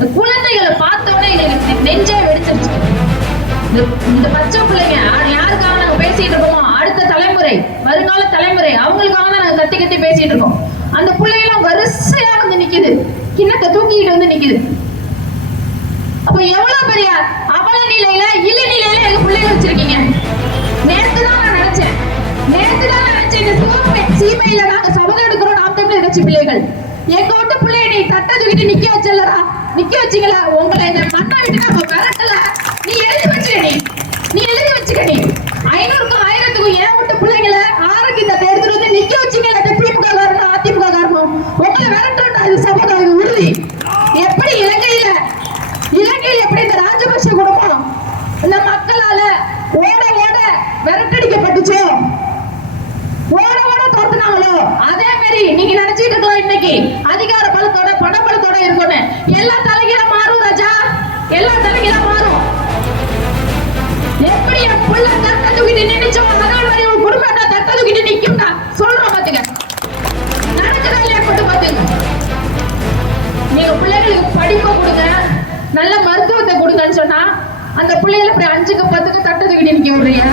இந்த குழந்தைகளை பார்த்தோன்னே எங்களுக்கு நெஞ்சே வெடிச்சிருச்சு. இந்த இந்த பச்சை பிள்ளைங்க யாருக்காக நாங்க பேசிட்டு இருக்கோமோ அடுத்த தலைமுறை வருங்கால தலைமுறை அவங்களுக்காக தான் நாங்க கத்தி கத்தி பேசிட்டு இருக்கோம். அந்த பிள்ளைகளும் வரிசையா வந்து நிக்குது. கிண்ணத்தை தூக்கிட்டு வந்து நிக்குது. அப்ப எவ்வளவு பெரிய அவல நிலையில இள நிலையில எங்க பிள்ளைங்க வச்சிருக்கீங்க? நேத்து தான் நான் நினைச்சேன். நேற்று தான் நான் நினைச்சேன் இந்த சீமையில நாங்க சபதம் எடுக்கிறோம் நாம் தமிழ் கட்சி பிள்ளைகள். எங்க விட்டு பிள்ளைய நீ தட்ட தூக்கிட்டு நிக்க வச்சலடா நிக்க வச்சீங்கள? உங்களை இந்த மண்ணை விட்டு நம்ம விரட்டல. நீ எழுதி வச்சுக்க நீ. நீ எழுதி வச்சுக்க நீ. ஐநூறுக்கும் ஆயிரத்துக்கும் ஏன் விட்டு பிள்ளைங்களை ஆறுக்கு இந்த வந்து நிக்க வச்சீங்களா திமுக காரணம் அதிமுக காரணம் உங்களை விரட்டுறா அது சபதம் இது உறுதி. எப்படி இலங்கையில இலங்கையில் எப்படி இந்த ராஜபக்ஷ குடும்பம் இந்த மக்களால ஓட ஓட விரட்டடிக்கப்பட்டுச்சோ? ஓட ஓட தோத்துனாங்களோ அதே மாதிரி இன்னைக்கு அதிகார பலத்தோட பணபலத்தோட இருக்கணும். எல்லா தலைகீழ மாறும் ராஜா. எல்லா தலைகீழ மாறும். எப்படி என் புள்ள தட்ட தூக்கிட்டு நினைச்சோ அதனால வரை உன் குடும்பம் தட்ட தூக்கிட்டு நிக்கும்டா. சொல்றோம் பாத்துங்க நடக்குதா இல்லையா கொண்டு பாத்துங்க நீங்க பிள்ளைகளுக்கு படிப்பை கொடுங்க. நல்ல மருத்துவத்தை கொடுங்கன்னு சொன்னா அந்த பிள்ளைகளை இப்படி அஞ்சுக்கு பத்துக்கு தட்ட தூக்கிட்டு நிக்க விடுறீங்க.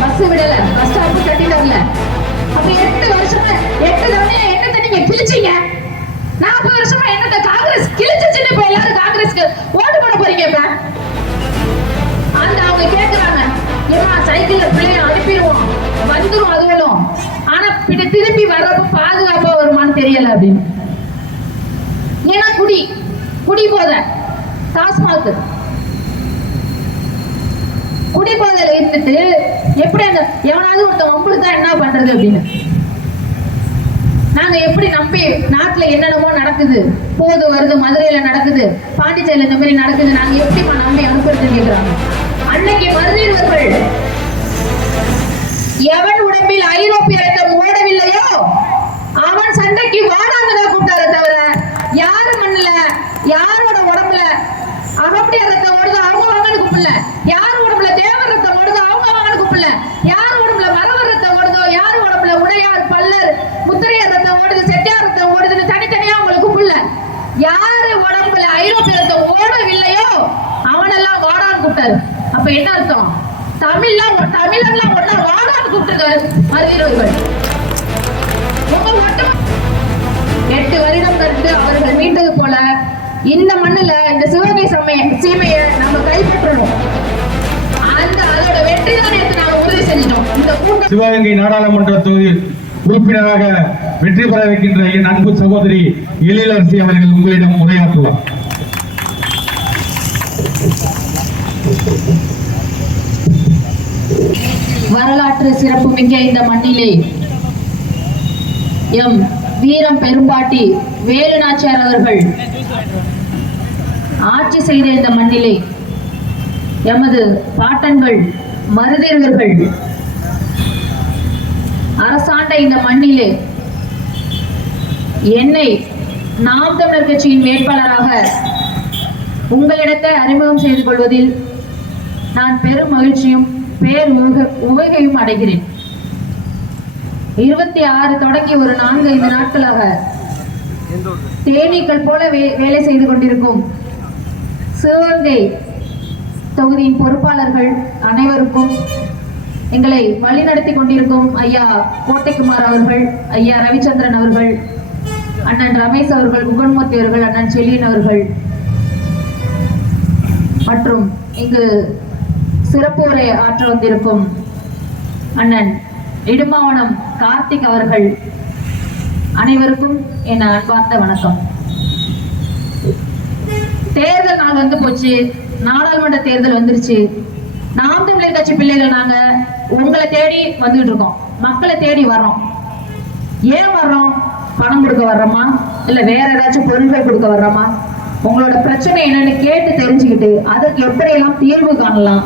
பஸ் விடல. பஸ் ஸ்டாப்பு கட்டிட்டு வரல அப்ப எட்டு வருஷமா எட்டு தவணையா நீங்க கிழிச்சீங்க நாற்பது வருஷமா என்னத்த காங்கிரஸ் கிழிச்சுச்சுன்னு இப்ப எல்லாரும் காங்கிரஸ்க்கு ஓட்டு போட போறீங்க இப்ப? அந்த அவங்க கேக்குறாங்க. ஏமா சைக்கிள்ல பிள்ளைய அனுப்பிடுவோம். வந்துரும் அதுவலும் ஆனா பின்ன திருப்பி வர்றப்ப பாதுகாப்பா வருமான்னு தெரியல அப்படின்னு. ஏன்னா குடி. குடி போத. டாஸ்மாக். குடி போதையில இருந்துட்டு எப்படி அந்த எவனாவது ஒருத்தன் உங்களுக்கு தான் என்ன பண்றது அப்படின்னு. நாங்க எப்படி நம்பி நாட்டுல என்னென்னமோ நடக்குது? போது வருது மதுரையில நடக்குது. பாண்டிச்சேரியில இந்த மாதிரி நடக்குது. நாங்க எப்படி நம்பி அனுப்புறதுன்னு கேக்குறாங்க. அன்னைக்கு மருதீர்வர்கள் எவன் உடம்பில் ஐரோப்பிய ரத்தம் ஓடவில்லையோ அவன் சண்டைக்கு வாடாங்கதான் கூப்பிட்டாரு தவிர யார் மண்ணில யாரோட உடம்புல அகப்படிய ரத்தம் ஓடுதோ அவங்க அவங்களுக்கு கூப்பிடல. யார் உடம்புல தேவர் ரத்தம் ஓடுதோ அவங்க வாங்கன்னு கூப்பிடல யார் உடம்புல மரவர் ரத்தம் ஓடுதோ யார் உடம்புல பல்லர் முத்திரையார் ரத்தம் ஓடுது செட்டியார் ரத்தம் ஓடுதுன்னு தனித்தனியா உங்களுக்கு புள்ள யாரு உடம்புல ஐரோப்பிய ரத்தம் ஓடவில்லையோ அவனெல்லாம் வாடான்னு கூப்பிட்டாரு. அப்ப என்ன அர்த்தம்? தமிழ்லாம் தமிழர்லாம் ஒன்னா வாடான்னு கூப்பிட்டுருக்காரு மருவீரர்கள் எட்டு வருடம் கழித்து அவர்கள் மீண்டது போல இந்த மண்ணுல இந்த சிவகை சமய சீமைய நம்ம கைப்பற்றணும். அந்த அதோட வெற்றி தான் நேற்று நாங்க உறுதி செஞ்சிட்டோம். இந்த சிவகங்கை நாடாளுமன்ற தொகுதியில் உறுப்பினராக வெற்றி பெற இருக்கின்ற என் அன்பு சகோதரி எழிலரசி அவர்கள் உங்களிடம் உரையாற்றுவார். வரலாற்று சிறப்புமிக்க இந்த மண்ணிலே எம் வீரம் பெரும்பாட்டி வேலு நாச்சியார் அவர்கள் ஆட்சி செய்த இந்த மண்ணிலே எமது பாட்டன்கள் மருதேவர்கள் அரசாண்ட இந்த மண்ணிலே என்னை நாம் தமிழர் கட்சியின் வேட்பாளராக உங்களிடத்தை அறிமுகம் செய்து கொள்வதில் நான் பெரும் மகிழ்ச்சியும் பேர் உவகையும் அடைகிறேன். இருபத்தி ஆறு தொடங்கி ஒரு நான்கு ஐந்து நாட்களாக தேனீக்கள் போல வே- வேலை செய்து கொண்டிருக்கும் சிவகங்கை தொகுதியின் பொறுப்பாளர்கள் அனைவருக்கும் எங்களை வழிநடத்தி கொண்டிருக்கும் ஐயா கோட்டைக்குமார் அவர்கள் ஐயா ரவிச்சந்திரன் அவர்கள் அண்ணன் ரமேஷ் அவர்கள் முகன்மூர்த்தி அவர்கள் அண்ணன் செலியன் அவர்கள். மற்றும் இங்கு சிறப்பு உரை ஆற்ற வந்திருக்கும் அண்ணன் இடுமாவனம் கார்த்திக் அவர்கள் அனைவருக்கும் என் அன்பார்ந்த வணக்கம். தேர்தல் நாள் வந்து போச்சு. நாடாளுமன்ற தேர்தல் வந்துருச்சு. நாம் தமிழர் கட்சி பிள்ளைகள் நாங்க உங்களை தேடி வந்துட்டு இருக்கோம். மக்களை தேடி வர்றோம். ஏன் வர்றோம்? பணம் கொடுக்க வர்றோமா? இல்ல வேற ஏதாச்சும் பொருட்கள் கொடுக்க வர்றோமா? உங்களோட பிரச்சனை என்னன்னு கேட்டு தெரிஞ்சுக்கிட்டு அதற்கு எப்படியெல்லாம் தீர்வு காணலாம்?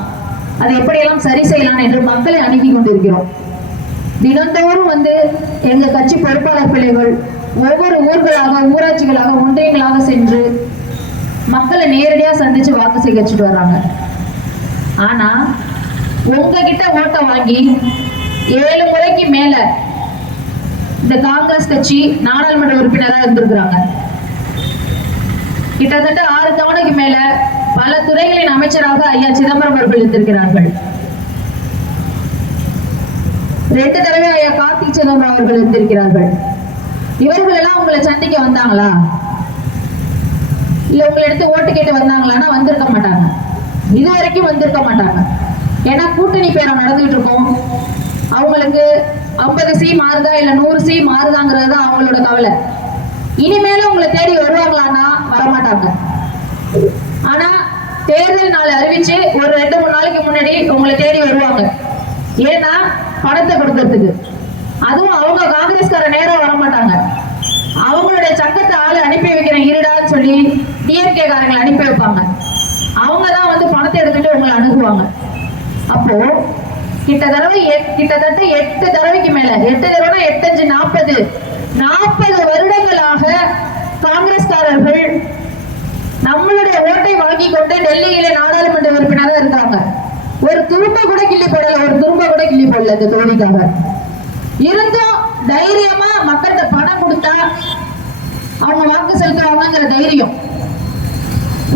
அதை எப்படியெல்லாம் சரி செய்யலாம் என்று மக்களை அணுகி கொண்டிருக்கிறோம். தினந்தோறும் வந்து எங்க கட்சி பொறுப்பாளர் பிள்ளைகள் ஒவ்வொரு ஊர்களாக ஊராட்சிகளாக ஒன்றியங்களாக சென்று மக்களை நேரடியா சந்திச்சு வாக்கு சேகரிச்சுட்டு வர்றாங்க. ஆனா உங்ககிட்ட ஓட்ட வாங்கி ஏழு முறைக்கு மேல இந்த காங்கிரஸ் கட்சி நாடாளுமன்ற உறுப்பினரா இருந்திருக்கிறாங்க. கிட்டத்தட்ட ஆறு தவணைக்கு மேல பல துறைகளின் அமைச்சராக ஐயா சிதம்பரம் அவர்கள் இருந்திருக்கிறார்கள். ரெண்டு தடவை ஐயா கார்த்திக் சிதம்பரம் அவர்கள் இருந்திருக்கிறார்கள். இவர்கள் எல்லாம் உங்களை சந்திக்க வந்தாங்களா? இல்ல உங்களை எடுத்து ஓட்டு கேட்டு வந்தாங்களான்னா வந்திருக்க மாட்டாங்க. இது வரைக்கும் வந்திருக்க மாட்டாங்க. ஏன்னா கூட்டணி பேரம் நடந்துகிட்டு இருக்கோம் அவங்களுக்கு ஐம்பது சி மாறுதா இல்ல நூறு சி மாறுதாங்கிறது தான் அவங்களோட கவலை. இனிமேல உங்களை தேடி வருவாங்களான்னா வரமாட்டாங்க. ஆனா தேர்தல் நாள் அறிவிச்சு ஒரு ரெண்டு மூணு நாளைக்கு முன்னாடி உங்களை தேடி வருவாங்க. ஏன்னா பணத்தை கொடுக்கறதுக்கு. அதுவும் அவங்க காங்கிரஸ்கார நேரம் வர மாட்டாங்க அவங்களுடைய சங்கத்தை ஆளு அனுப்பி வைக்கிறேன் இருடான்னு சொல்லி டிஎம்கே காரங்களை அனுப்பி வைப்பாங்க. அவங்க தான் வந்து பணத்தை எடுத்துட்டு உங்களை அணுகுவாங்க. அப்போ கிட்ட தடவை எட்- கிட்டத்தட்ட எட்டு தடவைக்கு மேல எட்டு தடவை எட்டஞ்சு நாற்பது நாற்பது வருடங்களாக காங்கிரஸ்காரர்கள் நம்மளுடைய ஓட்டை வாங்கி கொண்டு டெல்லியில நாடாளுமன்ற உறுப்பினராக இருக்காங்க. ஒரு துரும்ப கூட கிள்ளி போடல ஒரு துரும்ப கூட கிள்ளி போடல இந்த தோழிக்காக இருந்தும் தைரியமா மக்கள்கிட்ட பணம் கொடுத்தா அவங்க வாக்கு செலுத்துவாங்கிற தைரியம்.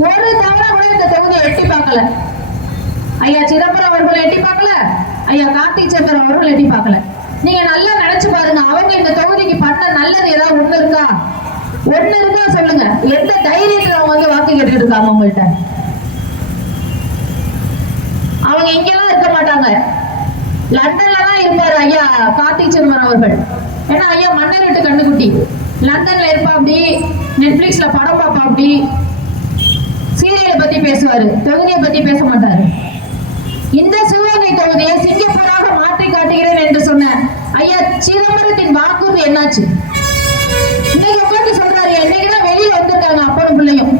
ஒரு தவிர இந்த தொகுதியை எட்டி பார்க்கல. ஐயா சிதம்பரம் அவர்கள் எட்டி பார்க்கல. ஐயா கார்த்திக் சிதம்பரம் அவர்கள் எட்டி பார்க்கல. நீங்க நல்லா நினைச்சு பாருங்க. அவங்க இந்த தொகுதிக்கு பண்ண நல்லது ஏதாவது ஒண்ணு இருக்கா? ஒண்ணு இருக்கா சொல்லுங்க. எந்த தைரியத்துல அவங்க வந்து வாக்கு கேட்டுட்டு இருக்காங்க உங்கள்கிட்ட அவங்க இங்கெல்லாம் இருக்க மாட்டாங்க. லண்டன்ல தான் இருப்பாரு ஐயா கார்த்திக் சிதம்பரம் அவர்கள். ஏன்னா ஐயா மன்னர் விட்டு கண்டுக்குட்டி லண்டன்ல இருப்பா அப்படி நெட்ஃபிளிக்ஸ்ல படம் பார்ப்பா அப்படி. பேசுவாரு. தொகுதியை பத்தி பேச மாட்டாரு இந்த சிவகங்கை தொகுதியை சிங்கப்பூராக மாற்றி காட்டுகிறேன் என்று சொன்ன ஐயா சிதம்பரத்தின் வாக்குறுதி என்னாச்சு? இன்னைக்கு உட்காந்து சொல்றாரு என்னைக்குதான் வெளியில வந்திருக்காங்க அப்பனும் பிள்ளையும்.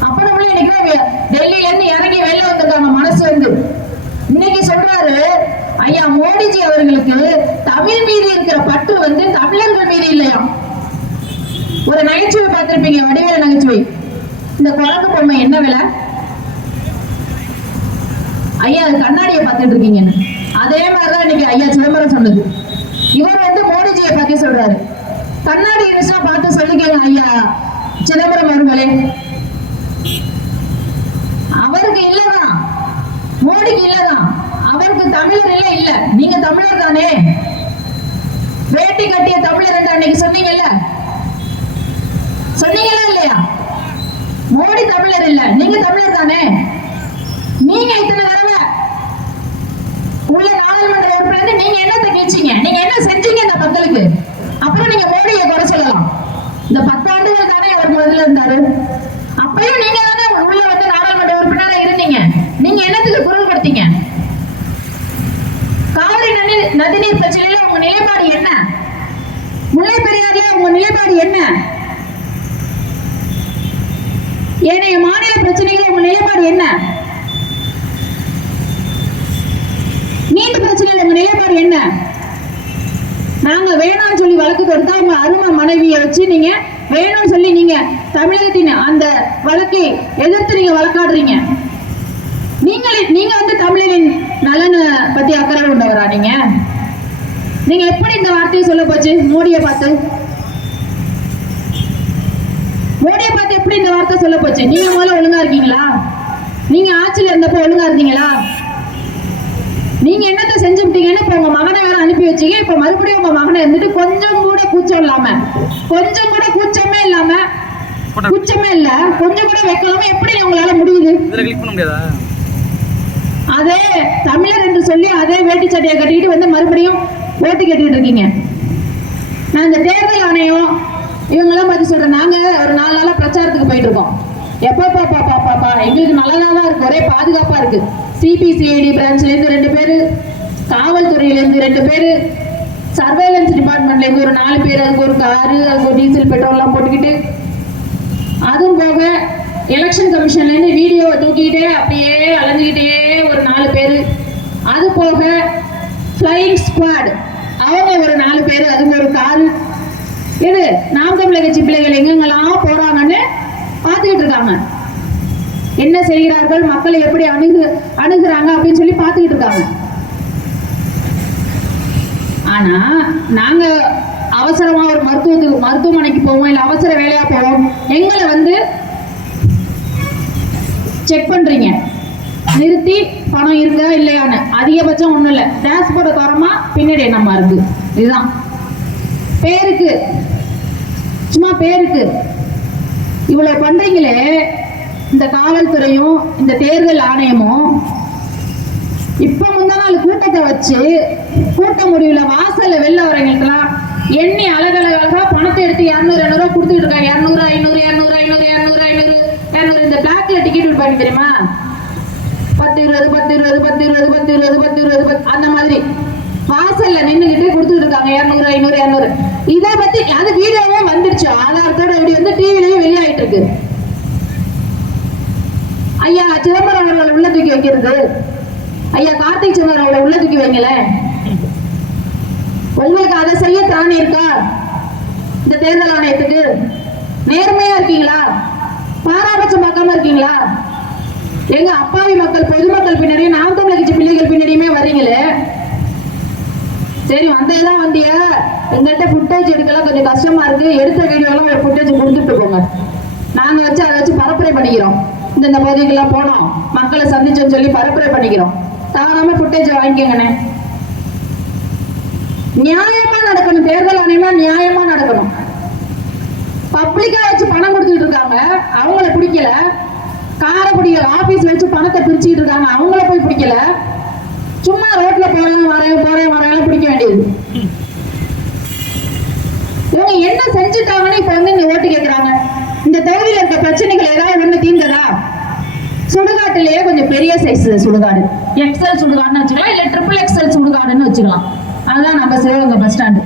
அப்பனும் பிள்ளை இன்னைக்குதான் டெல்லியில இருந்து இறங்கி வெளியே வந்திருக்காங்க மனசு வந்து. இன்னைக்கு சொல்றாரு ஐயா மோடிஜி அவர்களுக்கு தமிழ் மீது இருக்கிற பற்று வந்து தமிழர்கள் மீது இல்லையா? ஒரு நகைச்சுவை பார்த்திருப்பீங்க வடிவேல நகைச்சுவை. இந்த குரங்கு பொம்மை என்ன விலை? ஐயா அது கண்ணாடியை பார்த்துட்டு இருக்கீங்கன்னு அதே மாதிரிதான் இன்னைக்கு ஐயா சிதம்பரம் சொன்னது. இவர் வந்து மோடிஜியை பத்தி சொல்றாரு. கண்ணாடி இருந்துச்சுன்னா பார்த்து சொல்லிக்கங்க ஐயா சிதம்பரம் அவர்களே. அவருக்கு இல்லதான். மோடிக்கு இல்லதான். அவருக்கு தமிழர் இல்ல இல்ல. நீங்க தமிழர் தானே. வேட்டி கட்டிய தமிழர் என்று அன்னைக்கு சொன்னீங்கல்ல? சொன்னீங்களா இல்லையா? மோடி தமிழர் இல்ல. நீங்க தமிழர் தானே? நீங்க இத்தனை தடவை உள்ள நாடாளுமன்ற உறுப்பினர் நீங்க என்னத்தை கிழிச்சீங்க நீங்க என்ன செஞ்சீங்க இந்த மக்களுக்கு அப்புறம் நீங்க மோடியை குறை சொல்லலாம். இந்த பத்தாண்டுகள் தானே அவர் முதல்ல இருந்தாரு. அப்பயும் நீங்க தானே உள்ள வந்து நாடாளுமன்ற உறுப்பினரா இருந்தீங்க. நீங்க என்னத்துக்கு குரல் கொடுத்தீங்க காவிரி நதி நதிநீர் பிரச்சனையில உங்க நிலைப்பாடு என்ன? முல்லை பெரியாரில உங்க நிலைப்பாடு என்ன? ஏனைய மாநில பிரச்சனைகள் உங்க நிலைப்பாடு என்ன? நீண்ட பிரச்சனைகள் உங்க நிலைப்பாடு என்ன? நாங்க வேணாம்னு சொல்லி வழக்கு தொடுத்தா உங்க அருமை மனைவியை வச்சு நீங்க வேணும்னு சொல்லி நீங்க தமிழகத்தின் அந்த வழக்கை எதிர்த்து நீங்க வழக்காடுறீங்க. நீங்களே நீங்க வந்து தமிழரின் நலனை பத்தி அக்கறை கொண்டவரா நீங்க? நீங்க எப்படி இந்த வார்த்தையை சொல்ல போச்சு? மோடியை பார்த்து. மோடியை பார்த்து எப்படி இந்த வார்த்தை சொல்ல போச்சு? நீங்க முதல்ல ஒழுங்கா இருக்கீங்களா? நீங்க ஆட்சியில இருந்தப்போ ஒழுங்கா இருந்தீங்களா? நீங்க என்னத்த செஞ்சுட்டீங்கன்னு இப்ப உங்க மகனை வேற அனுப்பி வச்சீங்க. இப்ப மறுபடியும் உங்க மகனை இருந்துட்டு கொஞ்சம் கூட கூச்சம் இல்லாம கொஞ்சம் கூட கூச்சமே இல்லாம கூச்சமே இல்ல கொஞ்சம் கூட வைக்கலாம எப்படி உங்களால முடியாதா? அதே தமிழர் என்று சொல்லி அதே வேட்டி சட்டையை கட்டிட்டு வந்து மறுபடியும் ஓட்டு கேட்டுக்கிட்டு இருக்கீங்க. நான் இந்த தேர்தல் ஆணையம் இவங்கெல்லாம் பார்த்து சொல்றேன். நாங்க ஒரு நாலு நாளா பிரச்சாரத்துக்கு போயிட்டு இருக்கோம் எப்போ பாப்பா பாப்பாப்பா எங்களுக்கு நல்லதா தான் இருக்கு. ஒரே பாதுகாப்பா இருக்கு. சிபிசிஐடி பிரான்ச்ல இருந்து ரெண்டு பேரு காவல்துறையில இருந்து ரெண்டு பேரு சர்வேலன்ஸ் டிபார்ட்மெண்ட்ல இருந்து ஒரு நாலு பேர் அதுக்கு ஒரு காரு அதுக்கு ஒரு டீசல் பெட்ரோல் எல்லாம் போட்டுக்கிட்டு. அதுவும் போக எலெக்ஷன் கமிஷன்ல இருந்து வீடியோவை தூக்கிக்கிட்டே அப்படியே அலைஞ்சுக்கிட்டே ஒரு நாலு பேர். அது போக ஃப்ளைங் ஸ்குவாட் அவங்க ஒரு நாலு பேர் அதுக்கு ஒரு காரு. இது நாம் தமிழக கட்சி பிள்ளைகள் எங்கெங்கெல்லாம் போறாங்கன்னு பார்த்துக்கிட்டு இருக்காங்க. என்ன செய்கிறார்கள்? மக்களை எப்படி அணுகு அணுகுறாங்க அப்படின்னு சொல்லி பார்த்துக்கிட்டு இருக்காங்க. ஆனா நாங்க அவசரமா ஒரு மருத்துவத்துக்கு மருத்துவமனைக்கு போவோம் இல்ல அவசர வேலையா போவோம் எங்களை வந்து செக் பண்றீங்க. நிறுத்தி பணம் இருக்கா இல்லையான்னு. அதிகபட்சம் ஒண்ணும் இல்லை. டேஷ்போர்டை தரமா பின்னாடி என்னமா இருக்கு இதுதான். பேருக்கு சும்மா பேருக்கு. இவ்வளவு பண்றீங்களே இந்த காவல்துறையும் இந்த தேர்தல் ஆணையமும். இப்ப முந்த நாள் கூட்டத்தை வச்சு கூட்ட முடிவுல வாசல்ல வெளில வரவங்களுக்கெல்லாம் எண்ணி அழகழகாக பணத்தை எடுத்து இரநூறு இரநூறுவா கொடுத்துட்டு இருக்காங்க இரநூறு ஐநூறு இரநூறு ஐநூறு இரநூறு ஐநூறு இரநூறு. இந்த பிளாக்ல டிக்கெட் விற்பாங்க தெரியுமா? பத்து இருபது பத்து இருபது பத்து இருபது பத்து இருபது பத்து இருபது பத்து அந்த மாதிரி. வாசல்ல நின்னுகிட்டே கொடுத்துட்டு இருக்காங்க இரநூறு ஐநூறு இரநூறு. இதை பத்தி அது வீடியோவே வந்துருச்சு ஆதாரத்தோட இப்படி வந்து டிவிலையும் வெளியாயிட்டு இருக்கு ஐயா சிதம்பரம் அவர்களை உள்ள தூக்கி வைக்கிறது. ஐயா கார்த்திக் சிதம்பரம் அவர்களை உள்ள தூக்கி வைங்களேன். உங்களுக்கு அதை செய்ய திராணி இருக்கா? இந்த தேர்தல் ஆணையத்துக்கு. நேர்மையா இருக்கீங்களா? பாராபட்சம் பார்க்காம இருக்கீங்களா? எங்க அப்பாவி மக்கள் பொதுமக்கள் பின்னாடியும் நாம் தமிழர் கட்சி பிள்ளைகள் பின்னாடியுமே வர்றீங்களே. சரி வந்ததெல்லாம் வந்தியா. எங்கள்கிட்ட ஃபுட்டேஜ் எடுக்கலாம் கொஞ்சம் கஷ்டமா இருக்கு. எடுத்த வீடியோலாம் ஃபுட்டேஜ் கொடுத்துட்டு போங்க. நாங்க வச்சு அதை வச்சு பரப்புரை பண்ணிக்கிறோம். இந்தந்த பகுதிக்கெல்லாம் போனோம். மக்களை சந்திச்சோம்னு சொல்லி பரப்புரை பண்ணிக்கிறோம். தவறாம ஃபுட்டேஜ் வாங்கிக்கோங்கண்ணே. நியாயமா நடக்கணும். தேர்தல் ஆணையமா நியாயமா நடக்கணும். பப்ளிக்கா வச்சு பணம் கொடுத்துட்டு இருக்காங்க. அவங்கள பிடிக்கல. காரை பிடிக்கல ஆபீஸ் வச்சு பணத்தை பிரிச்சுட்டு இருக்காங்க. அவங்கள போய் பிடிக்கல. சும்மா ரோட்ல போறேன் வரேன் போறேன் வரேன் பிடிக்க வேண்டியது. இவங்க என்ன செஞ்சுட்டாங்கன்னு இப்ப வந்து இந்த ஓட்டு கேட்கிறாங்க இந்த தொகுதியில இருக்க பிரச்சனைகள் ஏதாவது ஒண்ணு தீர்ந்ததா? சுடுகாட்டுலயே கொஞ்சம் பெரிய சைஸ் சுடுகாடு. எக்ஸல் சுடுகாடுன்னு வச்சுக்கலாம் இல்ல ட்ரிபிள் எக்ஸல் சுடுகாடுன்னு வச்சுக்கலாம். அதுதான் நம்ம சிவகங்கை பஸ் ஸ்டாண்டு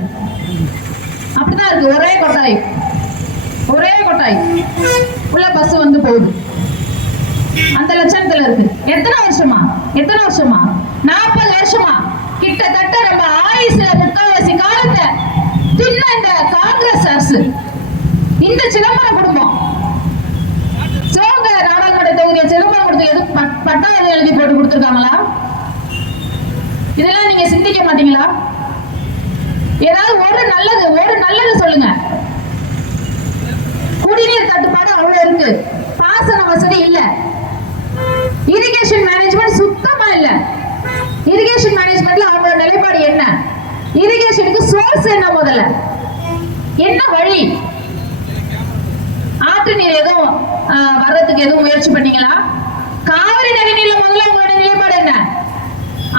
அப்படிதான் இருக்கு ஒரே கொட்டாய். ஒரே கொட்டாய். உள்ள பஸ் வந்து போகுது. அந்த லட்சணத்துல இருக்கு. எத்தனை வருஷமா? எத்தனை வருஷமா? நாற்பது வருஷமா? கிட்டத்தட்ட நம்ம ஆயுசுல முக்காவாசி காலத்தை தின்ன இந்த காங்கிரஸ் அரசு. இந்த சிதம்பரம் குடும்பம். சிவகங்கை நாடாளுமன்ற தொகுதியை சிதம்பரம் கொடுத்து எது பட்டா எதுவும் எழுதி போட்டு கொடுத்துருக்காங்களா? இதெல்லாம் நீங்க சிந்திக்க மாட்டீங்களா? ஏதாவது ஒரு நல்லது ஒரு நல்லது சொல்லுங்க. குடிநீர் தட்டுப்பாடு அவ்வளவு இருக்கு. பாசன வசதி இல்லை. இரிகேஷன் மேனேஜ்மெண்ட் சுத்தமா இல்ல. இரிகேஷன் மேனேஜ்மெண்ட்ல அவங்களோட நிலைப்பாடு என்ன? இரிகேஷனுக்கு சோர்ஸ் என்ன முதல்ல? என்ன வழி? ஆற்று நீர் எதுவும் வர்றதுக்கு எதுவும் முயற்சி பண்ணீங்களா? காவிரி நதி நீர்ல முதல்ல உங்களோட நிலைப்பாடு என்ன?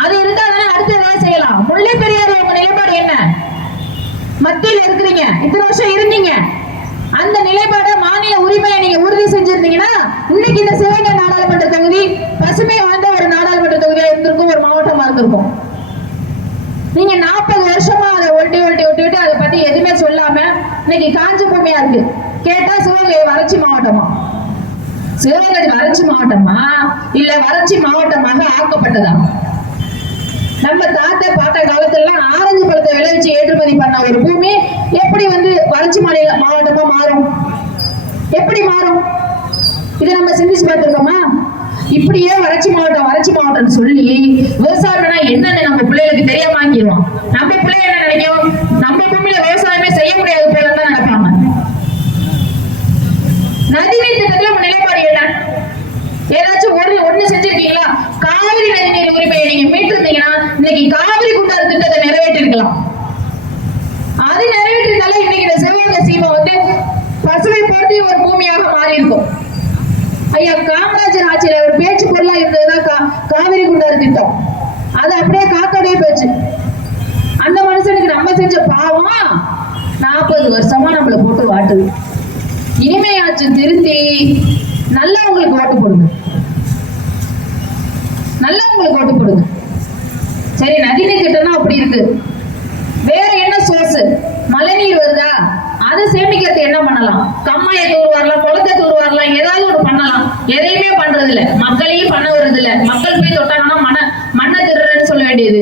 அது இருந்தா தானே அடுத்து ஏதாவது செய்யலாம். முல்லை பெரியார் உங்க நிலைப்பாடு என்ன? மத்தியில் இருக்கிறீங்க. இத்தனை வருஷம் இருந்தீங்க. அந்த நிலைப்பாட மாநில உரிமையை நீங்க உறுதி செஞ்சிருந்தீங்கன்னா இன்னைக்கு இந்த சிவகங்கை நாடாளுமன்ற தொகுதி பசுமை வாய்ந்த ஒரு நாடாளுமன்ற தொகுதியா இருந்திருக்கும் ஒரு மாவட்டமா இருந்திருக்கும். நீங்க நாற்பது வருஷமா அதை ஒட்டி ஒட்டி ஒட்டி ஒட்டி அதை பத்தி எதுவுமே சொல்லாம இன்னைக்கு காஞ்ச பூமியா இருக்கு. கேட்டா சிவகங்கை வறட்சி மாவட்டமா? சிவகங்கை வறட்சி மாவட்டமா? இல்ல வறட்சி மாவட்டமாக ஆக்கப்பட்டதா? நம்ம தாத்தா பாட்ட காலத்துல ஆரஞ்சு பழத்தை விளைவிச்சு ஏற்றுமதி பண்ண ஒரு பூமி எப்படி வந்து வறட்சி மாநில மாவட்டமா மாறும்? எப்படி மாறும்? இதை நம்ம சிந்திச்சு பார்த்துருக்கோமா? இப்படியே வறட்சி மாவட்டம் வறட்சி மாவட்டம்னு சொல்லி விவசாயம்னா என்னன்னு நம்ம பிள்ளைகளுக்கு தெரியாம ஆக்கிடுவோம் நம்ம பிள்ளை என்ன நினைக்கும்? நம்ம பூமியில விவசாயமே செய்ய முடியாது போல தான் நினைப்பாங்க நதிநீர் திட்டத்துல உங்க நிலைப்பாடு என்ன? ஏதாச்சும் ஒரு ஒண்ணு செஞ்சிருக்கீங்களா? காவிரி நதிநீர் உரிமையை நீங்க மீட்டிருந்தீங்கன்னா இன்னைக்கு காவிரி குண்டாறு திட்டத்தை நிறைவேற்றிருக்கலாம். அது நிறைவேற்றிருந்தாலே இன்னைக்கு இந்த சிவகங்கை சீமை வந்து பசுமை போட்டி ஒரு பூமியாக மாறி இருக்கும் ஐயா காமராஜர் ஆட்சியில ஒரு பேச்சு பொருளா இருந்ததுதான் கா- காவிரி குண்டாறு திட்டம். அது அப்படியே காத்தோடைய போச்சு. அந்த மனுஷனுக்கு நம்ம செஞ்ச பாவம் நாற்பது வருஷமா நம்மள போட்டு வாட்டுது. இனிமையாச்சும் நல்லா உங்களுக்கு ஓட்டு போடுங்க. நல்லவங்களுக்கு ஓட்டு போடுங்க. சரி நதிநீர் திட்டம்னா அப்படி இருக்கு. வேற என்ன சோர்ஸ் மழைநீர் வருதா? அதை சேமிக்கிறதுக்கு என்ன பண்ணலாம்? கம்மாயை தூர் வரலாம் குளத்தை தூர் வரலாம் ஏதாவது ஒரு பண்ணலாம். எதையுமே பண்றது இல்ல மக்களையும் பண்ண வருது இல்ல மக்கள் போய் தொட்டாங்கன்னா மன மண்ணை திருடுறேன்னு சொல்ல வேண்டியது.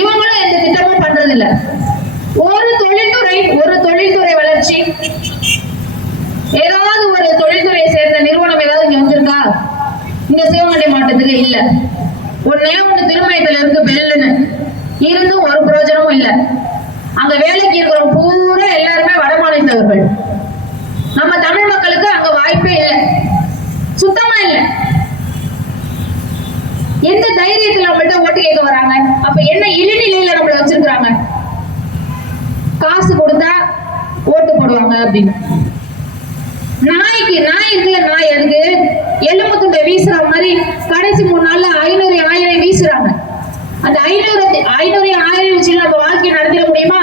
இவங்களும் எந்த திட்டமும் பண்றது இல்ல ஒரு தொழில்துறை ஒரு தொழில்துறை வளர்ச்சி. ஏதாவது ஒரு தொழில்துறையை சேர்ந்த நிறுவனம் ஏதாவது இங்க வந்திருக்கா? இங்க சிவகங்கை மாவட்டத்துக்கு இல்லை. ஒன்னே ஒண்ணு திருமயத்துல இருக்கு பெல்லுன்னு. இருந்தும் ஒரு பிரயோஜனமும் இல்லை. அங்க வேலைக்கு இருக்கிறவங்க பூரா எல்லாருமே வடமாநிலத்தவர்கள் நம்ம தமிழ் மக்களுக்கு அங்க வாய்ப்பே இல்லை. சுத்தமா இல்லை. எந்த தைரியத்துல நம்மள்ட்ட ஓட்டு கேட்க வராங்க? அப்ப என்ன இழிநிலையில நம்மள வச்சிருக்கிறாங்க? காசு கொடுத்தா ஓட்டு போடுவாங்க அப்படின்னு. நாய்க்கு நாய் இருக்குல்ல நாய் அதுக்கு எலும்பு துண்டை வீசுற மாதிரி கடைசி மூணு நாள்ல ஐநூறு ஆயிரம் வீசுறாங்க அந்த ஐநூறு ஐநூறு ஆயிரம் வச்சு நம்ம வாழ்க்கையை நடத்திட முடியுமா?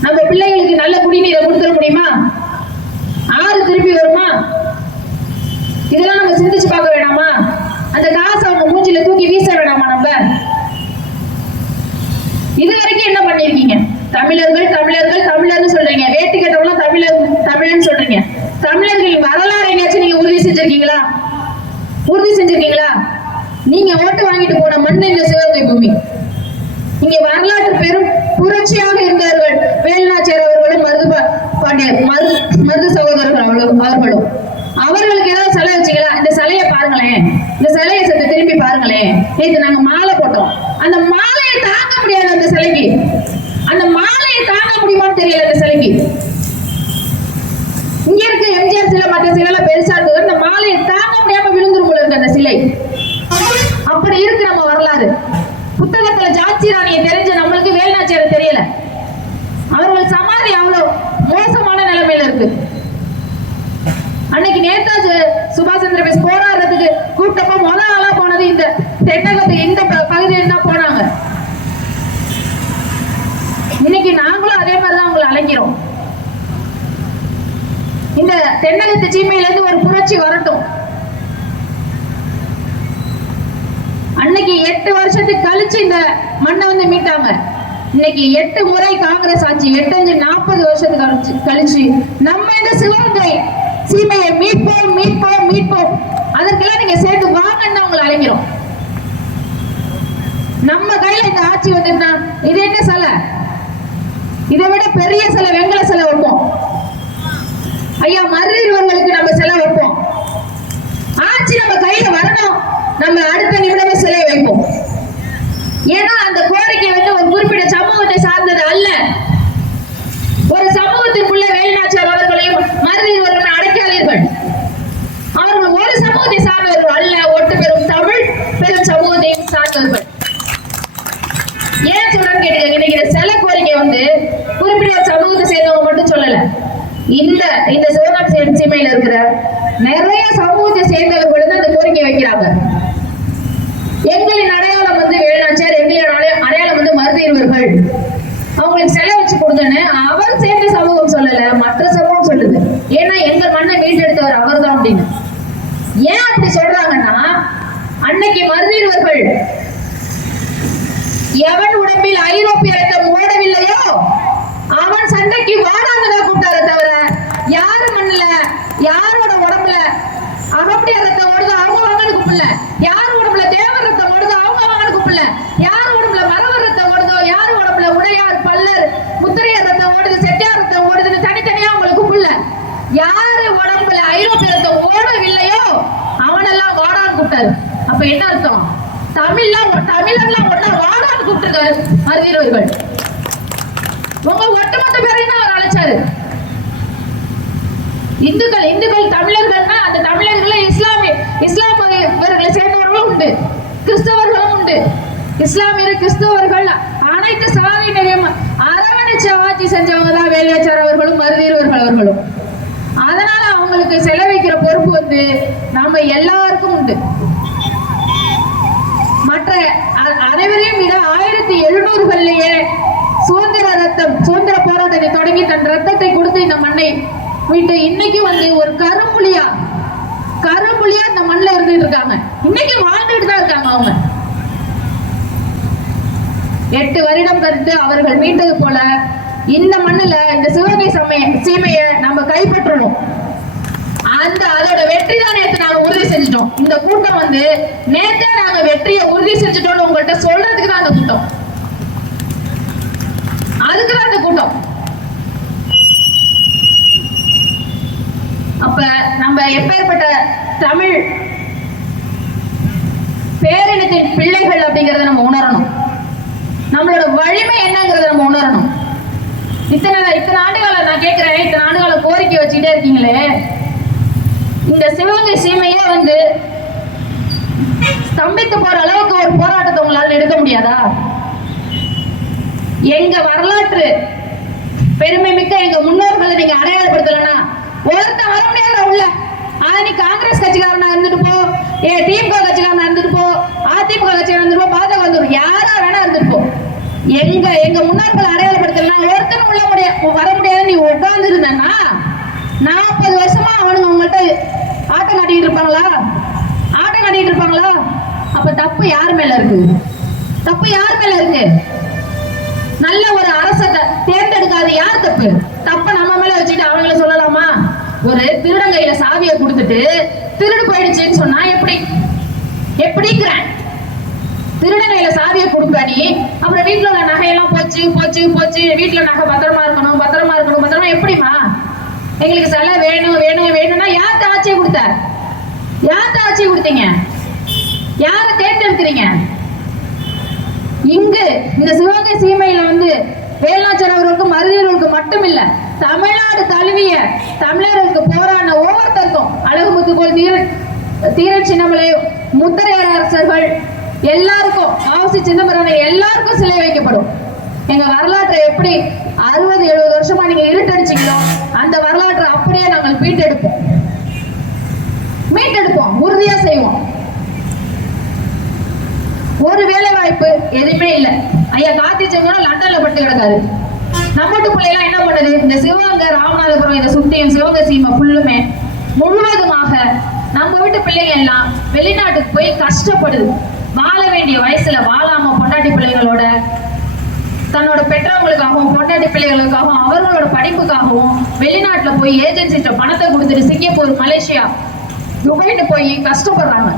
நம்ம பிள்ளைகளுக்கு நல்ல குடிநீரை கொடுத்துட முடியுமா? ஆறு திருப்பி வருமா? இதெல்லாம் நம்ம சிந்திச்சு பார்க்க வேணாமா? அந்த காசை அவங்க மூஞ்சில தூக்கி வீச வேணாமா நம்ம? இது வரைக்கும் என்ன பண்ணிருக்கீங்க? தமிழர்கள் தமிழர்கள் தமிழர்னு சொல்றீங்க. வேட்டு கேட்டவங்களும் தமிழர் தமிழன்னு சொல்றீங்க. தமிழர்களின் வரலாறு எங்கேயாச்சும் நீங்க உறுதி செஞ்சிருக்கீங்களா? உறுதி செஞ்சிருக்கீங்களா? நீங்க ஓட்டு வாங்கிட்டு போன மண் இந்த சிவகங்கை பூமி. இங்கே வரலாற்று பெரும் புரட்சியாக இருந்தார்கள் வேலுநாச்சியார் அவர்களும் மருது பாண்டிய பாண்டியர் மருது மருது சகோதரர்கள் அவர்களும் அவர்களும். அவர்களுக்கு ஏதாவது சிலை வச்சீங்களா இந்த சிலையை பாருங்களேன். இந்த சிலையை சற்று திரும்பி பாருங்களேன். நேற்று நாங்க மாலை போட்டோம். அந்த மாலையை தாங்க முடியாது அந்த சிலைக்கு. அந்த மாலையை தாங்க முடியுமான்னு தெரியல அந்த சிலைக்கு. இங்க இருக்க எம்ஜிஆர் சிலை மற்ற சிலை பெருசா இருந்தது அந்த மாலையை தாங்க முடியாம விழுந்துரும் போல இருக்கு அந்த சிலை அப்படி இருக்கு நம்ம வரலாறு புத்தகத்துல தெரிஞ்ச நம்மளுக்கு வேலுநாச்சியாரை தெரியல. அவர்கள் சமாதி அவ்வளவு மோசமான நிலைமையில இருக்கு. அன்னைக்கு நேதாஜி சுபாஷ் சந்திர போஸ் போராடுறதுக்கு கூட்டப்ப முத ஆளா போனது இந்த தென்னகத்து இந்த பகுதியில் தான் போனாங்க. இன்னைக்கு நாங்களும் அதே மாதிரிதான் உங்களை அழைக்கிறோம். இந்த தென்னகத்து சீமையில இருந்து ஒரு புரட்சி வரட்டும் அன்னைக்கு எட்டு வருஷத்துக்கு கழிச்சு இந்த மண்ணை வந்து மீட்டாங்க. இன்னைக்கு எட்டு முறை காங்கிரஸ் ஆட்சி எட்டு அஞ்சு நாற்பது வருஷத்துக்கு கழிச்சு கழிச்சு நம்ம இந்த சிவகங்கை சீமையை மீட்போம் மீட்போம் மீட்போம். அதற்கெல்லாம் நீங்க சேர்ந்து வாங்கன்னு உங்களை அழைக்கிறோம் நம்ம கையில இந்த ஆட்சி வந்துட்டா இது என்ன சிலை? இதை விட பெரிய சிலை வெங்கல சிலை வைப்போம். ஐயா மருதீர்வர்களுக்கு நம்ம சிலை வைப்போம். ஆட்சி நம்ம கையில வரணும். நம்ம அடுத்த நிமிடமே சிலை வைப்போம். ஏன்னா அந்த கோரிக்கை வந்து ஒரு குறிப்பிட்ட சமூகத்தை சார்ந்தது அல்ல. ஒரு சமூகத்திற்குள்ள வேலுநாச்சியார் அவர்களையும் மருதீர்வர்கள் அடைக்காதீர்கள். அவர்கள் ஒரு சமூகத்தை சார்ந்தவர்கள் அல்ல ஒட்டு பெரும் தமிழ் பெரும் சமூகத்தையும் சார்ந்தவர்கள். ஏன் சொல்றேன்னு கேட்டுக்கங்க இன்னைக்கு சில கோரிக்கை வந்து குறிப்பிட்ட ஒரு சமூகத்தை சேர்ந்தவங்க மட்டும் சொல்லல. இந்த இந்த சிவகாசி சீமையில இருக்கிற நிறைய சமூகத்தை சேர்ந்தவர்கள் வந்து அந்த கோரிக்கை வைக்கிறாங்க எங்களின் அடையாளம் வந்து வேலுநாச்சியார் எங்களின் அடைய- அடையாளம் வந்து மருதீர்வர்கள் அவங்களுக்கு செலவு வச்சு கொடுங்கன்னு அவர் சேர்ந்த சமூகம் சொல்லல மற்ற சமூகம் சொல்லுது ஏன்னா எங்க மண்ணை மீட்டெடுத்தவர் அவர்தான் அப்படின்னு. ஏன் அப்படி சொல்றாங்கன்னா அன்னைக்கு மருதீர்வர்கள் எவன் உடம்பில் ஐரோப்பிய ரத்தம் ஓடவில்லையோ அவன் சண்டைக்கு வாடாங்கதா கூப்பிட்டாரு தவிர யாரு மண்ணுல யாரோட உடம்புல அவப்படி ரத்தம் ஓடுதோ அவங்க வாங்கன்னு கூப்பிடல யார் உடம்புல தேவர் ரத்தம் ஓடுதோ அவங்க வாங்கன்னு கூப்பிடல யார் உடம்புல மரவர் ரத்தம் ஓடுதோ யார் உடம்புல உடையார் பல்லர் முத்திரையர் ரத்தம் ஓடுது செட்டியார் ரத்தம் ஓடுதுன்னு தனித்தனியா அவங்களை கூப்பிடல யாரு உடம்புல ஐரோப்பிய ரத்தம் இல்லையோ அவனெல்லாம் வாடான்னு கூப்பிட்டாரு. அப்ப என்ன அர்த்தம்? தமிழ்லாம் தமிழன்லாம் ஒன்னா வாடான்னு கூப்பிட்டுருக்காரு மருதீரவர்கள் உங்க ஒட்டுமொத்த பேரையும் தான் அவர் அழைச்சாரு. இந்துக்கள் இந்துக்கள் தமிழர்கள்னா அந்த தமிழர்கள இஸ்லாமிய இவர்களை சேர்ந்தவர்களும் உண்டு. கிறிஸ்தவர்களும் உண்டு. இஸ்லாமியர் கிறிஸ்தவர்கள் அனைத்து சாதியினரையும் அரவணைச்சு ஆட்சி செஞ்சவங்க தான் வேலையாச்சார் அவர்களும் மருதீரவர்கள் அவர்களும். அவங்களுக்கு செலவைக்கிற பொறுப்பு வந்து நம்ம எல்லாருக்கும் உண்டு. மற்ற அனைவரையும் விட ஆயிரத்தி எழுநூறுகள்லயே சுதந்திர ரத்தம் சுதந்திர போராட்டத்தை தொடங்கி தன் ரத்தத்தை கொடுத்து இந்த மண்ணை மீட்டு இன்னைக்கு வந்து ஒரு கரும்புலியா கரும்புலியா இந்த மண்ணில் இருந்துட்டு இருக்காங்க. இன்னைக்கு வாழ்ந்துட்டு தான் இருக்காங்க அவங்க. எட்டு வருடம் கருத்து அவர்கள் மீட்டது போல இந்த மண்ணுல இந்த சிவகங்கை சமய சீமையை நம்ம கைப்பற்றணும் அந்த அதோட வெற்றி தான் நேத்து நாங்க உறுதி செஞ்சிட்டோம். இந்த கூட்டம் வந்து நேத்தே நாங்க வெற்றியை உறுதி செஞ்சிட்டோம்னு உங்கள்கிட்ட சொல்றதுக்கு தான் அந்த கூட்டம். அதுக்கு தான் அந்த கூட்டம். அப்ப நம்ம எப்பேற்பட்ட தமிழ் பேரினத்தின் பிள்ளைகள் அப்படிங்கறத நம்ம உணரணும். நம்மளோட வலிமை என்னங்கிறத நம்ம உணரணும். இத்தனை இத்தனை ஆண்டுகளை நான் கேட்கிறேன் இத்தனை ஆண்டுகளை கோரிக்கை வச்சுக்கிட்டே இருக்கீங்களே. இந்த சிவகங்கை சீமையே வந்து ஸ்தம்பித்து போற அளவுக்கு ஒரு போராட்டத்தை உங்களால எடுக்க முடியாதா? எங்க வரலாற்று பெருமை மிக்க எங்க முன்னோர்களை நீங்க அடையாளப்படுத்தலனா ஒருத்தன் வர முடியாத உள்ள? ஆனா நீ காங்கிரஸ் கட்சிக்காரனா இருந்துட்டு போ. ஏ திமுக கட்சிக்காரனா இருந்துட்டு போ. அதிமுக கட்சிக்காரன் இருந்துட்டு போ. பாஜக வந்துடும் யாரா வேணா இருந்துட்டு போ. எங்க எங்க முன்னோர்களை அடையாளப்படுத்தலனா ஒருத்தனும் உள்ள முடிய வர முடியாது. நீ உட்கார்ந்து இருந்தனா நாற்பது வருஷமா அவனுங்க உங்கள்கிட்ட ஆட்டம் காட்டிட்டு இருப்பாங்களா? ஆட்டம் காட்டிட்டு இருப்பாங்களா? அப்ப தப்பு யார் மேல இருக்கு? தப்பு யார் மேல இருக்கு? நல்ல ஒரு அரசத்தை தேர்ந்தெடுக்காது யார் தப்பு? தப்ப நம்ம மேல வச்சுட்டு அவங்கள சொல்லலாமா? ஒரு திருடன் கையில சாவியை கொடுத்துட்டு திருடு போயிடுச்சுன்னு சொன்னா எப்படி? எப்படிங்கிறேன். திருடன் கையில சாவியை கொடுப்ப நீ அப்புறம் வீட்டுல உள்ள நகையெல்லாம் போச்சு போச்சு போச்சு. வீட்டுல நகை பத்திரமா இருக்கணும் பத்திரமா இருக்கணும் பத்திரமா எப்படிமா எங்களுக்கு சிலை வேணும் வேணும் வேணும்னா யார்கிட்ட ஆட்சியை கொடுத்த? யார்கிட்ட ஆட்சியை கொடுத்தீங்க? யாரை தேர்ந்தெடுக்கிறீங்க? இங்கு இந்த சிவகங்கை சீமையில வந்து வேலுநாச்சர் அவர்களுக்கும் மருதியர்களுக்கு மட்டும் இல்ல தமிழ்நாடு தழுவிய தமிழர்களுக்கு போராடின ஒவ்வொருத்தருக்கும் அழகுமுத்து போல் தீர தீரன் சின்னமலை முத்தரையர் அரசர்கள் எல்லாருக்கும் ஆவசி சின்னமரான எல்லாருக்கும் சிலை வைக்கப்படும். எங்க வரலாற்றை எப்படி அறுபது எழுபது வருஷமா நீங்க இருட்டடிச்சீங்களோ அந்த வரலாற்றை அப்படியே நாங்கள் மீட்டெடுப்போம். மீட்டெடுப்போம் உறுதியா செய்வோம். ஒரு வேலை வாய்ப்பு எதுவுமே இல்ல. ஐயா கார்த்தி செங்கோட லண்டன்ல பட்டு கிடக்காரு. நம்மட்டு பிள்ளைலாம் என்ன பண்ணுது? இந்த சிவகங்கை ராமநாதபுரம் இதை சுத்தியும் சிவகங்கை சீமை ஃபுல்லுமே முழுவதுமாக நம்ம வீட்டு பிள்ளைங்க எல்லாம் வெளிநாட்டுக்கு போய் கஷ்டப்படுது. வாழ வேண்டிய வயசுல வாழாம பொண்டாட்டி பிள்ளைகளோட தன்னோட பெற்றவங்களுக்காகவும் பொண்டாட்டி பிள்ளைகளுக்காகவும் அவர்களோட படிப்புக்காகவும் வெளிநாட்டுல போய் ஏஜென்சிட்ட பணத்தை கொடுத்துட்டு சிங்கப்பூர் மலேசியா துபாய்னு போய் கஷ்டப்படுறாங்க.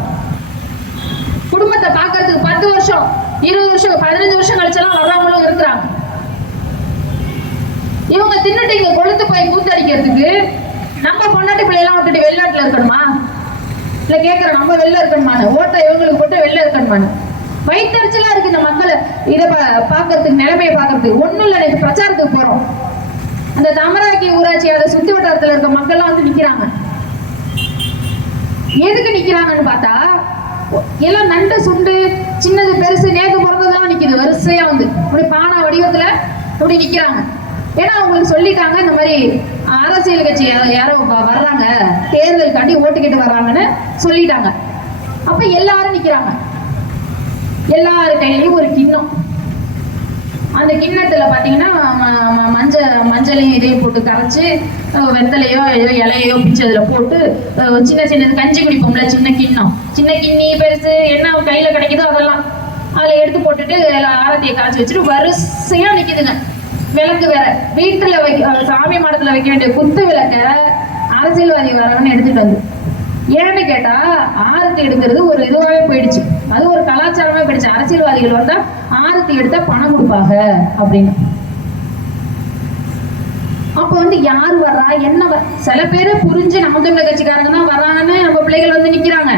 குடும்பத்தை பார்க்கறதுக்கு பத்து வருஷம் இருபது வருஷம் பதினஞ்சு வருஷம் கழிச்செல்லாம் வர்றவங்களும் இருக்கிறாங்க. இவங்க தின்னுட்டு இங்க கொளுத்து போய் கூத்தடிக்கிறதுக்கு நம்ம பொண்டாட்டி பிள்ளையெல்லாம் விட்டுட்டு வெளிநாட்டுல இருக்கணுமா? இல்ல கேக்குறேன் நம்ம வெளில இருக்கணுமான்னு? ஓட்டை இவங்களுக்கு போட்டு வெளில இருக்கணுமான்னு? வயிற்றுச்சலா இருக்கு இந்த மக்கள். இதை பா- பார்க்கறதுக்கு நிலைமையை பார்க்கறதுக்கு. ஒண்ணும் இல்லை நேற்று பிரச்சாரத்துக்கு போறோம். அந்த தமராக்கி ஊராட்சி அதை சுத்தி வட்டாரத்துல இருக்க மக்கள்லாம் வந்து நிக்கிறாங்க. எதுக்கு நிக்கிறாங்கன்னு பார்த்தா எல்லாம் நண்டு சுண்டு சின்னது பெருசு நேக்கு பிறந்ததெல்லாம் நிக்குது வரிசையா வந்து. இப்படி பானா வடிவத்துல இப்படி நிக்கிறாங்க. ஏன்னா அவங்களுக்கு சொல்லிட்டாங்க இந்த மாதிரி அரசியல் கட்சி யாரோ யாரோ வர்றாங்க தேர்தலுக்காண்டி ஓட்டு கேட்டு வர்றாங்கன்னு சொல்லிட்டாங்க. அப்ப எல்லாரும் நிக்கிறாங்க. எல்லாரு கையிலயும் ஒரு கிண்ணம். அந்த கிண்ணத்துல பாத்தீங்கன்னா ம- ம- மஞ்சள் மஞ்சளையும் இதையும் போட்டு கரைச்சு வெத்தலையோ ஏதோ இலையோ பிச்சு அதுல போட்டு சின்ன சின்னது கஞ்சி குடிப்போம்ல சின்ன கிண்ணம். சின்ன கிண்ணி பெருசு என்ன கையில கிடைக்குதோ அதெல்லாம். அதுல எடுத்து போட்டுட்டு எல்லா ஆரத்தியை கரைச்சி வச்சுட்டு வரிசையா நிக்குதுங்க. விளக்கு வேற. வீட்டுல வைக்க சாமி மாடத்துல வைக்க வேண்டிய குத்து விளக்க அரசியல்வாதி வரவன்னு எடுத்துட்டு வந்து. ஏன்னு கேட்டா ஆரத்தி எடுக்கிறது ஒரு இதுவாவே போயிடுச்சு. அது ஒரு அரசியல்வாதிகள் வந்தா ஆரத்தி எடுத்தா பணம் கொடுப்பாங்க அப்படின்னு. அப்ப வந்து யார் வர்றா என்ன வ- சில பேரை புரிஞ்சு நம்ம தமிழ் கட்சிக்காரங்க தான் வர்றாங்கன்னு நம்ம பிள்ளைகள் வந்து நிக்கிறாங்க.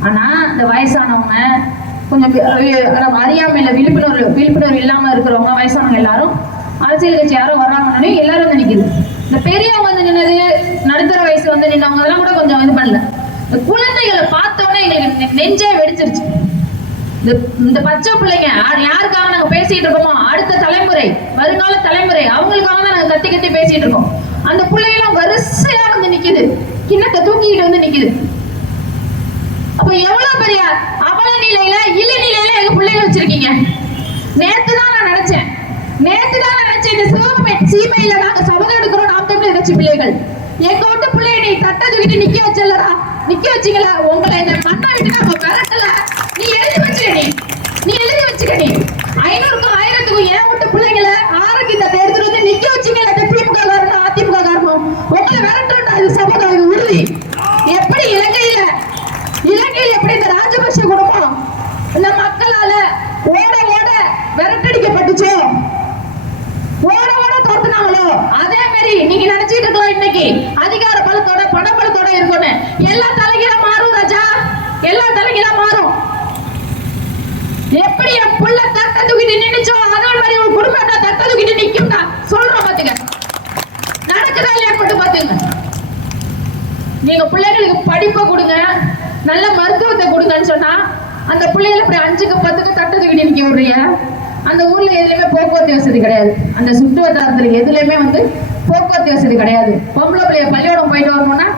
ஆனா இந்த வயசானவங்க கொஞ்சம் அறியாமையில விழிப்புணர்வு விழிப்புணர்வு இல்லாம இருக்கிறவங்க வயசானவங்க எல்லாரும் அரசியல் கட்சி யாரும் வர்றாங்கன்னு எல்லாரும் வந்து நிக்குது. இந்த பெரியவங்க வந்து நின்னது நடுத்தர வயசு வந்து நின்னவங்க அதெல்லாம் கூட கொஞ்சம் இது பண்ணல. இந்த குழந்தைகளை பார்த்தோன்னே எங்களுக்கு நெஞ்சே வெடிச்சிருச்சு. இந்த இந்த பச்சை பிள்ளைங்க யாருக்காக நாங்க பேசிட்டு இருக்கோமோ அடுத்த தலைமுறை வருங்கால தலைமுறை அவங்களுக்காக தான் நாங்க கத்தி கத்தி பேசிட்டு இருக்கோம். அந்த பிள்ளைங்க வரிசையா வந்து நிக்குது. கிண்ணத்தை தூக்கிட்டு வந்து நிக்குது. அப்ப எவ்வளவு பெரிய அவல நிலையில இல்ல நிலையில எங்க பிள்ளைங்க வச்சிருக்கீங்க? நேத்து தான் நான் நினைச்சேன். நேத்து தான் நினைச்சேன் இந்த சிவப்பு சீமையில நாங்க சபதம் எடுக்கிறோம் நாம் தமிழ் நினைச்சு பிள்ளைகள். எங்க விட்டு பிள்ளைய நீ தட்ட தூக்கிட்டு நிக்க வச்சலடா நிக்க வச்சீங்களா? உங்களை இந்த மண்ணை விட்டு நம்ம விரட்டல நீ எழுதி வச்சுக்க நீ நீ எழுதி வச்சுக்க நீ ஐநூறுக்கும் ஆயிரத்துக்கும் ஏன் விட்டு பிள்ளைங்களை ஆரோக்கிய தட்டை எடுத்துட்டு வந்து நிக்க வச்சீங்களா இந்த திமுக காரணம் அதிமுக காரணம் உங்களை விரட்டுறா இது சபதம் இது உறுதி எப்படி இலங்கையில இலங்கையில் எப்படி இந்த ராஜபக்ஷ குடும்பம் இந்த மக்களால ஓட ஓட விரட்டடிக்கப்பட்டுச்சோ ஓட ஓட தோத்துனாங்களோ அதே மாதிரி நீங்க நினைச்சிட்டு இருக்கலாம் இன்னைக்கு அதிகார பலத்தோட பண பலத்தோட இருக்கும்னு எல்லா தலைகீழ மாறும் ராஜா எல்லா தலைகீழ மாறும் எப்படி என் புள்ள தட்டை தூக்கிட்டு நின்னுச்சோ அதே மாதிரி உன் குடும்பம் என்ன தட்டை தூக்கிட்டு நிக்கும்டா சொல்றோம் பாத்துங்க நடக்குதா இல்லையா மட்டும் பாத்துங்க நீங்க பிள்ளைங்களுக்கு படிப்பை கொடுங்க நல்ல மருத்துவத்தை கொடுங்கன்னு சொன்னா அந்த பிள்ளைகளை இப்படி அஞ்சுக்கு பத்துக்கு தட்டு தூக்கிட்டு நிற்க விடுறீங்க அந்த ஊர்ல எதுலையுமே போக்குவரத்து வசதி கிடையாது. அந்த சுற்று வட்டாரத்துல எதுலையுமே வந்து போக்குவரத்து வசதி கிடையாது. பொம்பளை பிள்ளைய பள்ளியோடம் போயிட்டு வரணும்னா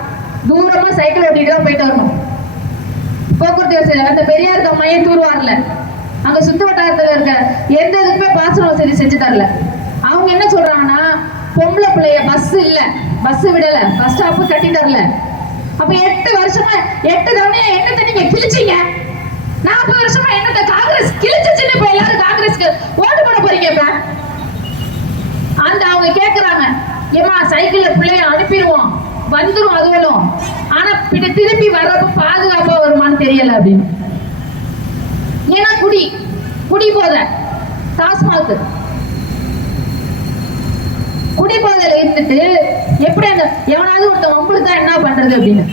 தூரமா சைக்கிள் ஓட்டிட்டு தான் போயிட்டு வரணும். போக்குவரத்து வசதி அந்த பெரியார் கம்மையே தூர்வாரல அங்க சுத்து வட்டாரத்துல இருக்க எந்த இதுக்குமே பாசன வசதி செஞ்சு தரல. அவங்க என்ன சொல்றாங்கன்னா பொம்பளை பிள்ளைய பஸ் இல்ல. பஸ் விடல. பஸ் ஸ்டாப்பு கட்டி தரல. அப்ப எட்டு வருஷமா எட்டு தவணையா என்னத்தை நீங்க கிழிச்சீங்க? நாற்பது வருஷமா என்னத்த காங்கிரஸ் கிழிச்சிச்சுன்னு இப்ப எல்லாரும் காங்கிரஸ்க்கு ஓட்டு போட போறீங்க இப்ப? அந்த அவங்க கேக்குறாங்க. ஏமா சைக்கிள்ல பிள்ளைய அனுப்பிடுவோம். வந்துரும் அதுவளும் ஆனா பின்ன திரும்பி வர்றப்ப பாதுகாப்பா வருமான்னு தெரியல அப்படின்னு. ஏன்னா குடி. குடி போத. டாஸ்மாக். குடி போதையில இருந்துட்டு எப்படி அந்த எவனாவது ஒருத்தன் வம்புடுத்தா என்ன பண்றது அப்படின்னு.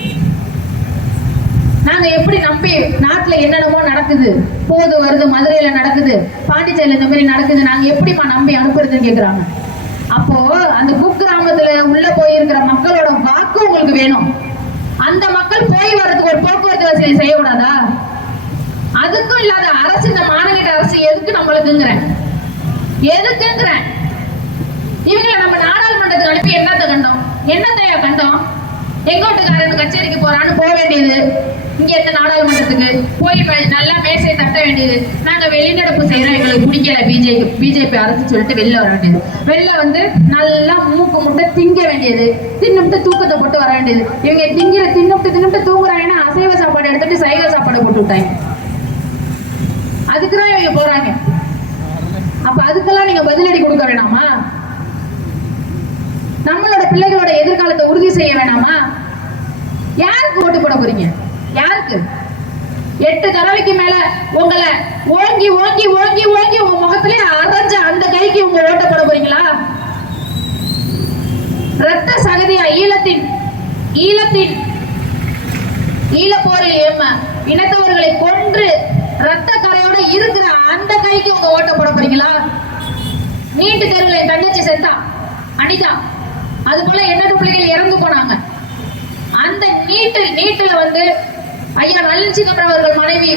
நாங்க எப்படி நம்பி நாட்டுல என்னென்னமோ நடக்குது. போது வருது மதுரையில நடக்குது. பாண்டிச்சேரியில இந்த மாதிரி நடக்குது. நாங்க எப்படிமா நம்பி அனுப்புறதுன்னு கேக்குறாங்க. அப்போ அந்த குக்கிராமத்துல உள்ள போயிருக்கிற மக்களோட வாக்கு உங்களுக்கு வேணும். அந்த மக்கள் போய் வர்றதுக்கு ஒரு போக்குவரத்து வசதி செய்யக்கூடாதா? அதுக்கும் இல்லாத அரசு இந்த மாநகர அரசு எதுக்கு நம்மளுக்குங்கிறேன்? எதுக்குங்கிறேன்? இவங்களை நம்ம நாடாளுமன்றத்துக்கு அனுப்பி என்னத்தை கண்டோம்? என்னத்தையா கண்டோம்? எங்க வீட்டுக்காரன் கச்சேரிக்கு போறான்னு போக வேண்டியது. இங்க இருந்த நாடாளுமன்றத்துக்கு போய் நல்லா மேசையை தட்ட வேண்டியது. நாங்க வெளிநடப்பு செய்யறோம் எங்களுக்கு பிடிக்கல. பிஜேபி பிஜேபி அரசு சொல்லிட்டு வெளில வர வேண்டியது. வெளில வந்து நல்லா மூக்கு முட்டை திங்க வேண்டியது. தின்னுட்டு தூக்கத்தை போட்டு வர வேண்டியது. இவங்க திங்கிற தின்னுட்டு தின்னுட்டு தூங்குறாங்கன்னா அசைவ சாப்பாடு எடுத்துட்டு சைவ சாப்பாடு போட்டு விட்டாங்க. அதுக்குதான் இவங்க போறாங்க. அப்ப அதுக்கெல்லாம் நீங்க பதிலடி கொடுக்க வேணாமா? நம்மளோட பிள்ளைகளோட எதிர்காலத்தை உறுதி செய்ய வேணாமா? யாருக்கு ஓட்டு போட போறீங்க? யாருக்கு? எட்டு தடவைக்கு மேல உங்களை ஓங்கி ஓங்கி ஓங்கி ஓங்கி உங்க முகத்திலே அரைஞ்ச அந்த கைக்கு உங்க ஓட்ட போட போறீங்களா? ரத்த சகதியா ஈழத்தின் ஈழத்தின் ஈழப்போரில் ஏம இனத்தவர்களை கொன்று ரத்த கரையோட இருக்கிற அந்த கைக்கு உங்க ஓட்ட போட போறீங்களா? நீட்டு தெருவில் என் தங்கச்சி செத்தா அனிதா. அது போல என்னோட பிள்ளைகள் இறந்து போனாங்க? அந்த நீட்டு நீட்டுல வந்து ஐயா நளினி சிதம்பரம் அவர்கள் மனைவி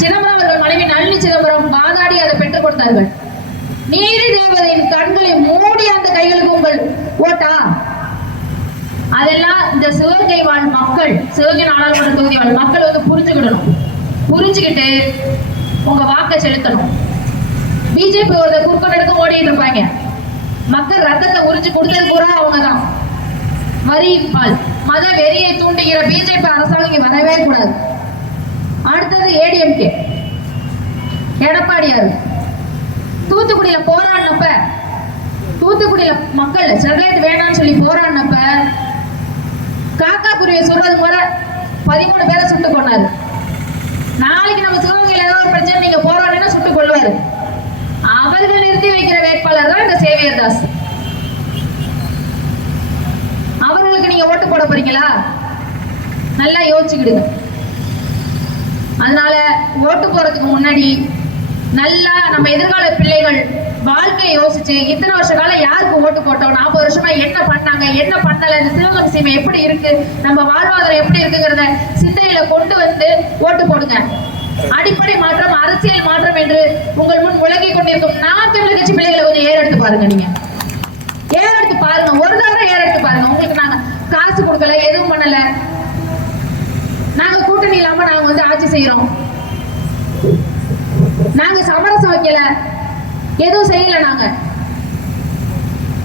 சிதம்பரம் அவர்கள் மனைவி நளினி சிதம்பரம் வாதாடி அதை பெற்றுக் கொடுத்தார்கள். நீதி தேவதையின் கண்களை மூடி அந்த கைகளுக்கு உங்கள் ஓட்டா? அதெல்லாம் இந்த சிவகை வாழ் மக்கள் சிவகை நாடாளுமன்ற தொகுதி வாழ் மக்கள் வந்து புரிஞ்சுக்கிடணும். புரிஞ்சுக்கிட்டு உங்க வாக்கை செலுத்தணும். பிஜேபி ஒரு குறுக்கடக்கும் ஓடிட்டு இருப்பாங்க. மக்கள் ரத்தத்தை உறிஞ்சு கொடுத்தது பூரா அவங்க தான் வரி பால் மத வெறியை தூண்டுகிற பிஜேபி அரசாங்கம் இங்க வரவே கூடாது. அடுத்தது ஏடிஎம்கே எடப்பாடியார். தூத்துக்குடியில போராடினப்ப தூத்துக்குடியில மக்கள் ஸ்டெர்லைட் வேணாம்னு சொல்லி போராடினப்ப காக்கா குருவியை சொல்றது போல பதிமூணு பேரை சுட்டு கொண்டாரு நாளைக்கு நம்ம சிவகங்கையில் ஏதாவது ஒரு பிரச்சனை நீங்க போராடினா சுட்டு கொள்வாரு. அவர்கள் நிறுத்தி வைக்கிற வேட்பாளர் தான் இந்த சேவியர் தாஸ். அவங்களுக்கு நீங்க ஓட்டு போட போறீங்களா? நல்லா யோசிச்சுக்கிடுங்க. அதனால ஓட்டு போறதுக்கு முன்னாடி நல்லா நம்ம எதிர்கால பிள்ளைகள் வாழ்க்கையை யோசிச்சு இத்தனை வருஷ காலம் யாருக்கு ஓட்டு போட்டோம்? நாற்பது வருஷமா என்ன பண்ணாங்க? என்ன பண்ணல? இந்த சிவகம் சீமை எப்படி இருக்கு? நம்ம வாழ்வாதாரம் எப்படி இருக்குங்கிறத சிந்தனையில கொண்டு வந்து ஓட்டு போடுங்க. அடிப்படை மாற்றம் அரசியல் மாற்றம் என்று உங்கள் முன் விளங்கி கொண்டிருக்கும் நான் தமிழ் கட்சி பிள்ளைகளை கொஞ்சம் ஏறெடுத்து பாருங்க நீங்க. ஏறெடுத்து பாருங்க ஒரு தடவை ஏறெடுத்து பாருங்க உங்களுக்கு நாங்க காசு கொடுக்கல எதுவும் பண்ணல. நாங்க கூட்டணி இல்லாம நாங்க வந்து ஆட்சி செய்யறோம் நாங்க சமரசம் வைக்கல. எதுவும் செய்யல நாங்க.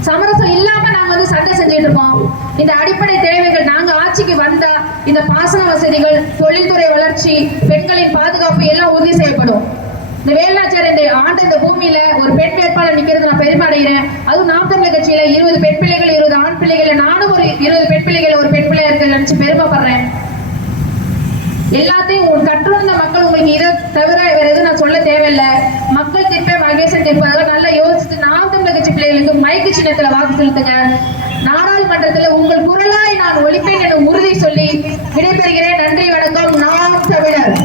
சமரசம் இல்லாம நாங்க வந்து சட்டை செஞ்சுட்டு இருக்கோம். இந்த அடிப்படை தேவைகள் நாங்க ஆட்சிக்கு வந்தா இந்த பாசன வசதிகள் தொழில்துறை வளர்ச்சி பெண்களின் பாதுகாப்பு எல்லாம் உறுதி செய்யப்படும். இந்த வேலாச்சார் இந்த ஆண்டு இந்த பூமியில ஒரு பெண் வேட்பாளர் நிக்கிறது நான் பெருமை அடைகிறேன் அதுவும் நாம் தமிழர் கட்சியில இருபது பெண் பிள்ளைகள் இருபது ஆண் பிள்ளைகள் நானும் ஒரு இருபது பெண் பிள்ளைகள் ஒரு பெண் பிள்ளையா இருக்க நினைச்சு பெருமைப்படுறேன். எல்லாத்தையும் உன் கற்றுணர்ந்த மக்கள் உங்களுக்கு இதை தவிர வேற எதுவும் நான் சொல்ல தேவையில்லை. மக்கள் தீர்ப்பே மகேசன் தீர்ப்பு அதெல்லாம் நல்லா யோசிச்சு நாம் தமிழர் கட்சி பிள்ளைகளுக்கு மைக்கு சின்னத்துல வாக்கு செலுத்துங்க. நாடாளுமன்றத்துல உங்கள் குரலாய் நான் ஒழிப்பேன் என உறுதி சொல்லி விடைபெறுகிறேன். நன்றி வணக்கம். நாம் தமிழர்.